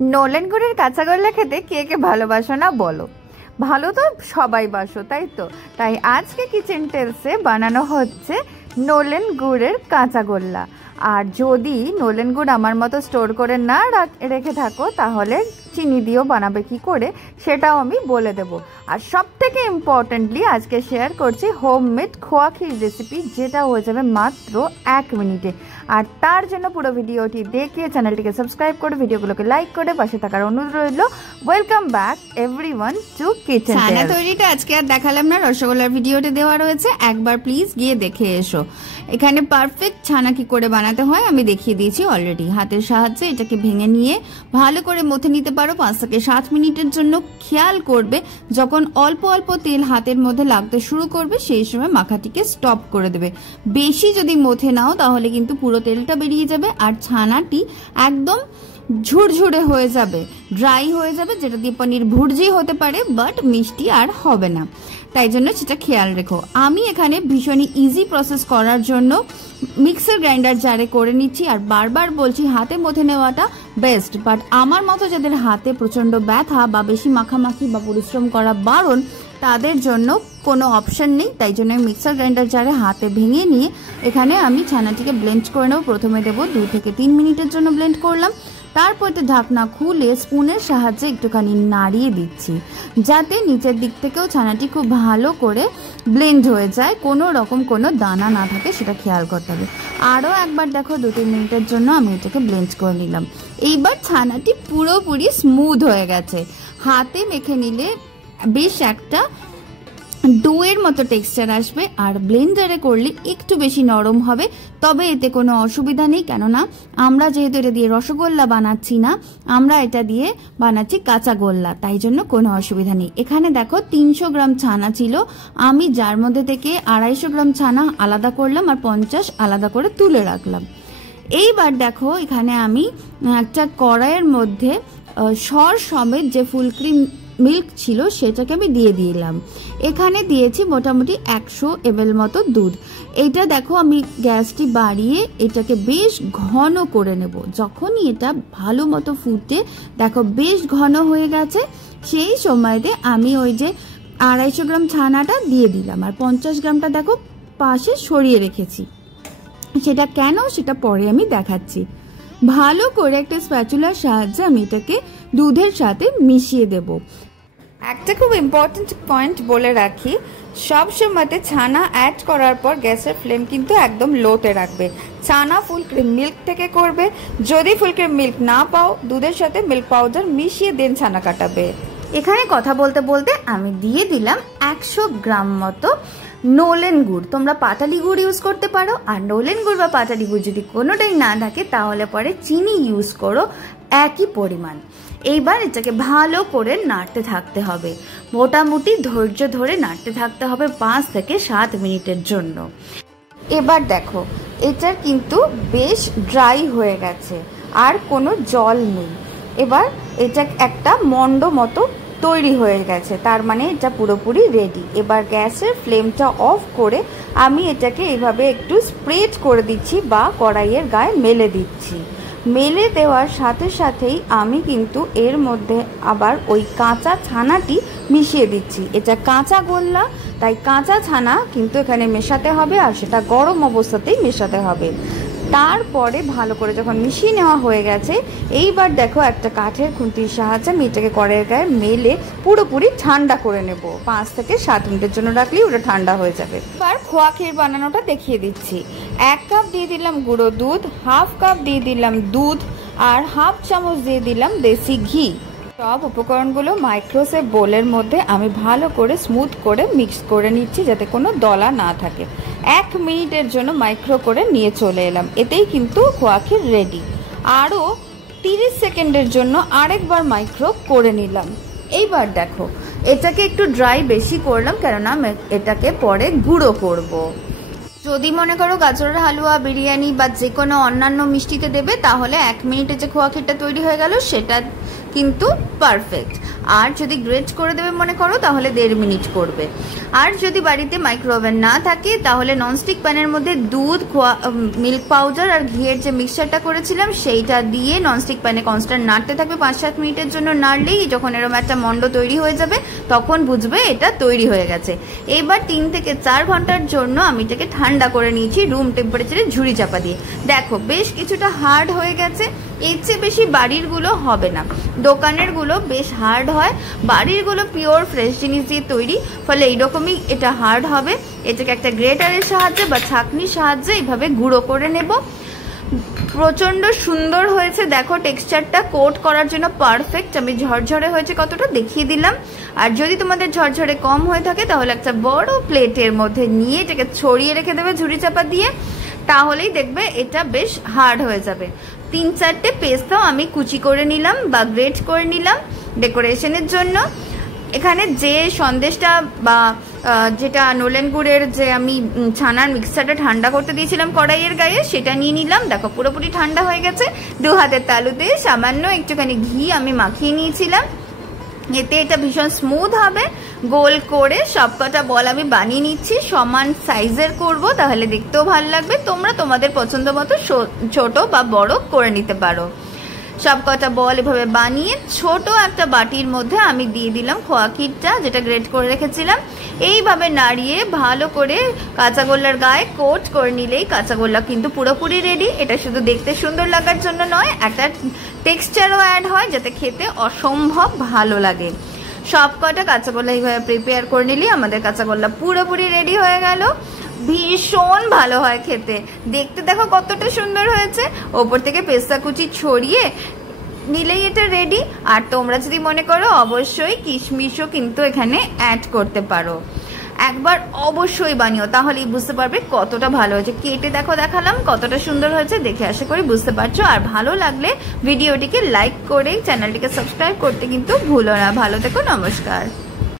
নলেন গুড়ের কাঁচাগোল্লা খেতে কে কে ভালোবাসো না বলো? ভালো তো সবাই বাসো, তাই তো। তাই আজকে কিচেন টেলসে বানানো হচ্ছে নলেন গুড়ের কাঁচাগোল্লা। আর যদি নলেন গুড় আমার মতো স্টোর করে না রেখে থাকো তাহলে চিনি দিয়েও বানাবে কি করে সেটাও আমি বলে দেব। আর সব থেকে ইম্পর্টেন্টলি আজকে শেয়ার করছি হোমমেড খোয়া ক্ষীর রেসিপি, যেটা হয়ে যাবে মাত্র 1 মিনিটে। আর তার জন্য পুরো ভিডিওটি দেখে চ্যানেলটিকে সাবস্ক্রাইব করে ভিডিওগুলোকে লাইক করে পাশে থাকার অনুরোধ রইল। Welcome back everyone to kitchen tales. ছানা তৈরিটা আজকে আর দেখালাম না, রসগোল্লার ভিডিওতে দেওয়া রয়েছে, একবার প্লিজ গিয়ে দেখে এসো। এখানে পারফেক্ট ছানা কি করে বানাতে হয় আমি দেখিয়ে দিয়েছি অলরেডি। হাতের সাহায্যে এটাকে ভেঙে নিয়ে ভালো করে মথে নিতে পারো 5 থেকে 7 মিনিটের জন্য। খেয়াল করবে যখন অল্প অল্প তেল হাতের মধ্যে লাগতে শুরু করবে সেই সময় মাখাটিকে স্টপ করে দেবে। বেশি যদি মথে নাও তাহলে কিন্তু পুরো তেলটা বেরিয়ে যাবে আর ছানাটি একদম ঝুরঝুরে হয়ে যাবে, ড্রাই হয়ে যাবে, যেটা দিয়ে পনির ভুর্জি হতে পারে বাট মিষ্টি আর হবে না। তাই জন্য সেটা খেয়াল রেখো। আমি এখানে ভীষণই ইজি প্রসেস করার জন্য মিক্সার গ্রাইন্ডার জারে করে নিচ্ছি। আর বারবার বলছি হাতে মথে নেওয়াটা বেস্ট, বাট আমার মতো যাদের হাতে প্রচণ্ড ব্যথা বা বেশি মাখামাখি বা পরিশ্রম করা বারণ তাদের জন্য কোনো অপশন নেই। তাই জন্য আমি মিক্সার গ্রাইন্ডার জারে হাতে ভেঙে নিয়ে এখানে আমি ছানাটিকে ব্লেন্ড করে নেব। প্রথমে দেবো 2 থেকে 3 মিনিটের জন্য ব্লেন্ড করলাম। তারপর তো ঢাকনা খুলে স্পুনের সাহায্যে একটুখানি নাড়িয়ে দিচ্ছি যাতে নিচের দিক থেকেও ছানাটি খুব ভালো করে ব্লেন্ড হয়ে যায়, কোনো রকম কোনো দানা না থাকে সেটা খেয়াল করতে হবে। আরও একবার দেখো 2-3 মিনিটের জন্য আমি এটাকে ব্লেন্ড করে নিলাম। এইবার ছানাটি পুরোপুরি স্মুথ হয়ে গেছে। হাতে মেখে নিলে বেশ একটা ডোয়ের মতো টেক্সচার আসবে, আর ব্লেন্ডারে করলে একটু বেশি নরম হবে। তবে এতে কোনো অসুবিধা নেই, কেননা আমরা যেহেতু এটা দিয়ে রসগোল্লা বানাচ্ছি না, আমরা এটা দিয়ে বানাচ্ছি কাঁচাগোল্লা, তাই জন্য কোনো অসুবিধা নেই। এখানে দেখো 300 গ্রাম ছানা ছিল, আমি যার মধ্যে থেকে 250 গ্রাম ছানা আলাদা করলাম আর 50 আলাদা করে তুলে রাখলাম। এইবার দেখো এখানে আমি একটা কড়াইয়ের মধ্যে সর সমেত যে ফুল ক্রিম মিল্ক ছিল সেটাকে আমি দিয়ে দিলাম। এখানে দিয়েছি মোটামুটি 100 ml মতো দুধ। এটা দেখো আমি গ্যাসটি বাড়িয়ে এটাকে বেশ ঘন করে নেব। যখনই এটা ভালো মতো ফুটে দেখো বেশ ঘন হয়ে গেছে, সেই সময়তে আমি ওই যে 250 গ্রাম ছানাটা দিয়ে দিলাম আর 50 গ্রামটা দেখো পাশে সরিয়ে রেখেছি। সেটা কেন সেটা পরে আমি দেখাচ্ছি। ভালো করে একটা স্প্যাচুলার সাহায্যে আমি এটাকে দুধের সাথে মিশিয়ে দেব। একটা খুব ইম্পর্টেন্ট পয়েন্ট বলে রাখি, সব সময়তে ছানা অ্যাড করার পর গ্যাসের ফ্লেম কিন্তু একদম লোতে রাখবে। ছানা ফুল ক্রিম মিল্ক থেকে করবে, যদি ফুল ক্রিম মিল্ক না পাও দুধের সাথে মিল্ক পাউডার মিশিয়ে দেন ছানা কাটাবে। এখানে কথা বলতে বলতে আমি দিয়ে দিলাম 100 গ্রাম মতো নলেন গুড়। তোমরা পাটালি গুড় ইউজ করতে পারো, আর নলেন গুড় বা পাটালি গুড় যদি কোনোটাই না থাকে তাহলে পরে চিনি ইউজ করো একই পরিমাণ। এইবার এটাকে ভালো করে নাড়তে থাকতে হবে, মোটামুটি ধৈর্য ধরে নাড়তে থাকতে হবে 5 থেকে 7 মিনিটের জন্য। এবার দেখো এটার কিন্তু বেশ ড্রাই হয়ে গেছে, আর কোনো জল নেই। এবার এটা একটা মন্ড মতো তৈরি হয়ে গেছে, তার মানে এটা পুরোপুরি রেডি। এবার গ্যাসের ফ্লেমটা অফ করে আমি এটাকে এইভাবে একটু স্প্রেড করে দিচ্ছি বা কড়াইয়ের গায়ে মেলে দিচ্ছি। মেলে দেওয়ার সাথে সাথেই আমি কিন্তু এর মধ্যে আবার ওই কাঁচা ছানাটি মিশিয়ে দিচ্ছি। এটা কাঁচা গোল্লা, তাই কাঁচা ছানা কিন্তু এখানে মেশাতে হবে, আর সেটা গরম অবস্থাতেই মেশাতে হবে। তারপরে ভালো করে যখন মিশিয়ে নেওয়া হয়ে গেছে, এইবার দেখো একটা কাঠের খুন্তির সাহায্যে আমি এটাকে কড়াইয়ের গায়ে মেলে পুরোপুরি ঠান্ডা করে নেব। 5 থেকে 7 মিনিটের জন্য রাখলেই ওটা ঠান্ডা হয়ে যাবে। এবার খোয়া ক্ষীর বানানোটা দেখিয়ে দিচ্ছি। 1 কাপ দিয়ে দিলাম গুঁড়ো দুধ, 1/2 কাপ দিয়ে দিলাম দুধ, আর 1/2 চামচ দিয়ে দিলাম দেশি ঘি। সব উপকরণগুলো মাইক্রোসেভ বোলের মধ্যে আমি ভালো করে স্মুথ করে মিক্স করে নিচ্ছি যাতে কোনো দলা না থাকে। 1 মিনিটের জন্য মাইক্রো করে নিয়ে চলে এলাম। এতেই কিন্তু খোয়া ক্ষীর রেডি। আরও 30 সেকেন্ডের জন্য আরেকবার মাইক্রো করে নিলাম। এইবার দেখো এটাকে একটু ড্রাই বেশি করলাম, কেননা এটাকে পরে গুঁড়ো করব। যদি মনে করো গাজরের হালুয়া, বিরিয়ানি বা যে কোনো অন্যান্য মিষ্টিতে দেবে তাহলে 1 মিনিটে যে খোয়া ক্ষীরটা তৈরি হয়ে গেল সেটা কিন্তু পারফেক্ট। আর যদি গ্রেট করে দেবে মনে করো তাহলে 1.5 মিনিট করবে। আর যদি বাড়িতে মাইক্রোওভেন না থাকে তাহলে ননস্টিক প্যানের মধ্যে দুধ, মিল্ক পাউডার আর ঘিয়ের যে মিক্সচারটা করেছিলাম সেইটা দিয়ে ননস্টিক প্যানে কনস্ট্যান্ট নাড়তে থাকবে। 5-7 মিনিটের জন্য নাড়লেই যখন এরকম একটা মন্ড তৈরি হয়ে যাবে তখন বুঝবে এটা তৈরি হয়ে গেছে। এবার 3 থেকে 4 ঘন্টার জন্য আমি এটাকে ঠান্ডা করে নিয়েছি রুম টেম্পারেচারে ঝুড়ি চাপা দিয়ে। দেখো বেশ কিছুটা হার্ড হয়ে গেছে, এর চেয়ে বেশি বাড়িরগুলো হবে না। দোকানেরগুলো বেশ হার্ড হয়, বাড়িরগুলো পিওর ফ্রেশ জিনিস দিয়ে তৈরি, ফলে এইরকমই এটা হার্ড হবে। এটাকে একটা গ্রেটারের সাহায্যে বা ছাঁকনির সাহায্যে এইভাবে গুঁড়ো করে নেব। প্রচন্ড সুন্দর হয়েছে, দেখো টেক্সচারটা কোট করার জন্য পারফেক্ট। আমি ঝরঝরে হয়েছে কতটা দেখিয়ে দিলাম। আর যদি তোমাদের ঝরঝরে কম হয়ে থাকে তাহলে একটা বড় প্লেটের মধ্যে নিয়ে এটাকে ছড়িয়ে রেখে দেবে ঝুড়ি চাপা দিয়ে, তাহলেই দেখবে এটা বেশ হার্ড হয়ে যাবে। 3-4টে পেস্তাও আমি কুচি করে নিলাম বা গ্রেট করে নিলাম ডেকোরেশনের জন্য। এখানে যে সন্দেশটা বা যেটা নোলেন গুড়ের যে আমি ছানার মিক্সারটা ঠান্ডা করতে দিয়েছিলাম কড়াইয়ের গায়ে, সেটা নিয়ে নিলাম। দেখো পুরোপুরি ঠান্ডা হয়ে গেছে। 2 হাতের তালুতে সামান্য একটুখানি ঘি আমি মাখিয়ে নিয়েছিলাম, এতে এটা ভীষণ স্মুথ হবে। গোল করে সবকটা বল আমি বানিয়ে নিচ্ছি, সমান সাইজের করব, তাহলে দেখতেও ভালো লাগবে। তোমরা তোমাদের পছন্দ মতো ছোট বা বড় করে নিতে পারো। সবকটা বল এভাবে বানিয়ে ছোট একটা বাটির মধ্যে আমি দিয়ে দিলাম খোয়া ক্ষীরটা যেটা গ্রেট করে রেখেছিলাম। এইভাবে নাড়িয়ে ভালো করে কাঁচাগোল্লার গায়ে কোট করে নিলেই কাঁচাগোল্লা কিন্তু পুরোপুরি রেডি। এটা শুধু দেখতে সুন্দর লাগার জন্য নয়, একটা টেক্সচারও অ্যাড হয় যাতে খেতে অসম্ভব ভালো লাগে। সবকটা কাঁচাগোল্লা এইভাবে প্রিপেয়ার করে নিলেই আমাদের কাঁচাগোল্লা পুরোপুরি রেডি হয়ে গেল। ভীষণ ভালো হয় খেতে, দেখতে দেখো কতটা সুন্দর হয়েছে। ওপর থেকে পেস্তা কুচি ছড়িয়ে নিলেই এটা রেডি। আর তোমরা যদি মনে করো অবশ্যই কিশমিশও কিন্তু এখানে অ্যাড করতে পারো। একবার অবশ্যই বানিও, তাহলেই বুঝতে পারবে কতটা ভালো হয়েছে। কেটে দেখো দেখালাম কতটা সুন্দর হয়েছে, দেখে আশা করি বুঝতে পারছো। আর ভালো লাগলে ভিডিওটিকে লাইক করে চ্যানেলটিকে সাবস্ক্রাইব করতে কিন্তু ভুলো না। ভালো থেকো, নমস্কার।